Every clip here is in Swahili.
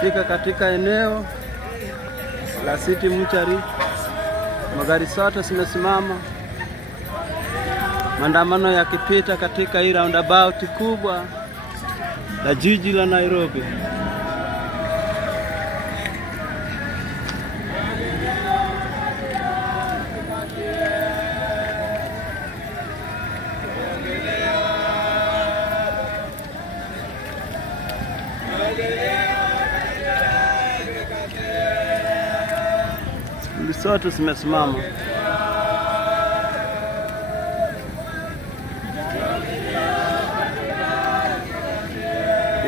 Tumefika katika eneo la City Mortuary. Magari zote zimesimama, maandamano yakipita katika hii roundabout kubwa la jiji la Nairobi. Sote zimesimama.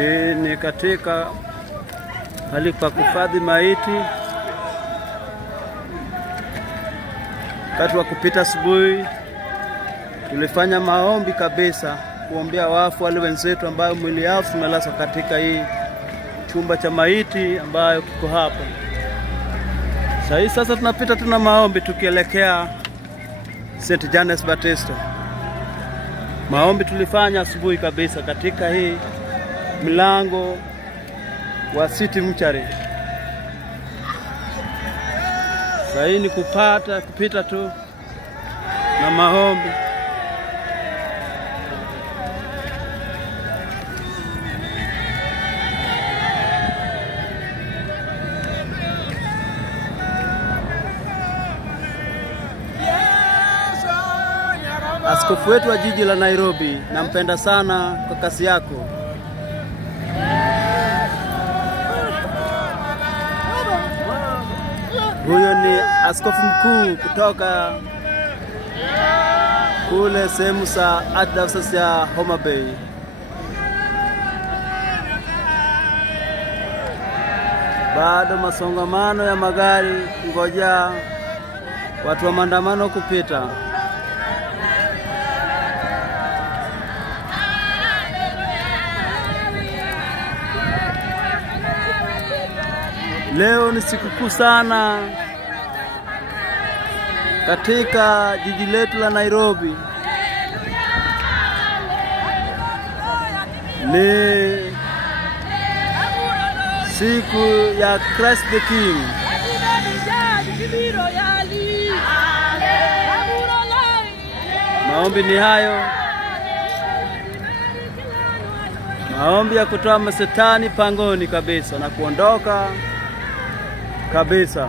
Hii ni katika hali pa kuhifadhi maiti. Wakati wa kupita asubuhi tulifanya maombi kabisa kuombea wafu wale wenzetu ambao mwili yao umelazwa katika hii chumba cha maiti ambayo kiko hapa. Sasa tunapita tuna maombi tukielekea St. John's Baptist. Maombi tulifanya asubuhi kabisa katika hii mlango wa City Mortuary. Sasa ni kupita tu na maombi. Askofu wetu wa jiji la Nairobi, nampenda sana kwa kazi yako. Huyo ni askofu mkuu kutoka kule sehemu za Archdiocese ya Homa Bay. Bado masongamano ya magari ngoja watu wa maandamano kupita. Leo ni siku kuu sana katika jiji letu la Nairobi. Ni siku ya Christ the King. Maombi ni hayo. Maombi ya kutoa masetani pangoni kabisa na kuondoka kabisa.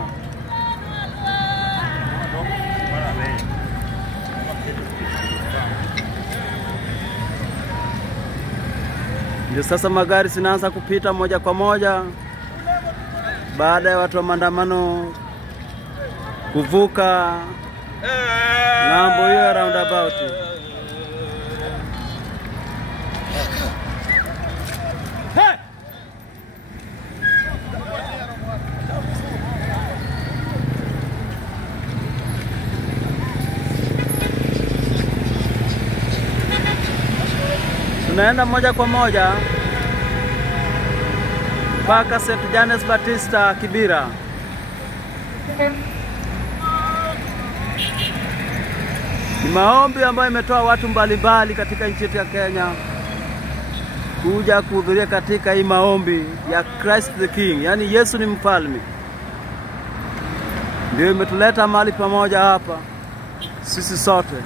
Ndio sasa magari zinaanza kupita moja kwa moja baada ya watu wa maandamano kuvuka ng'ambo hiyo roundabout. Tunaenda moja kwa moja mpaka St. John's Baptist Kibera. Ni maombi ambayo imetoa watu mbalimbali katika nchi yetu ya Kenya kuja kuhudhuria katika hii maombi ya Christ the King, yani Yesu ni mfalme. Ndio imetuleta mahali pamoja hapa sisi sote.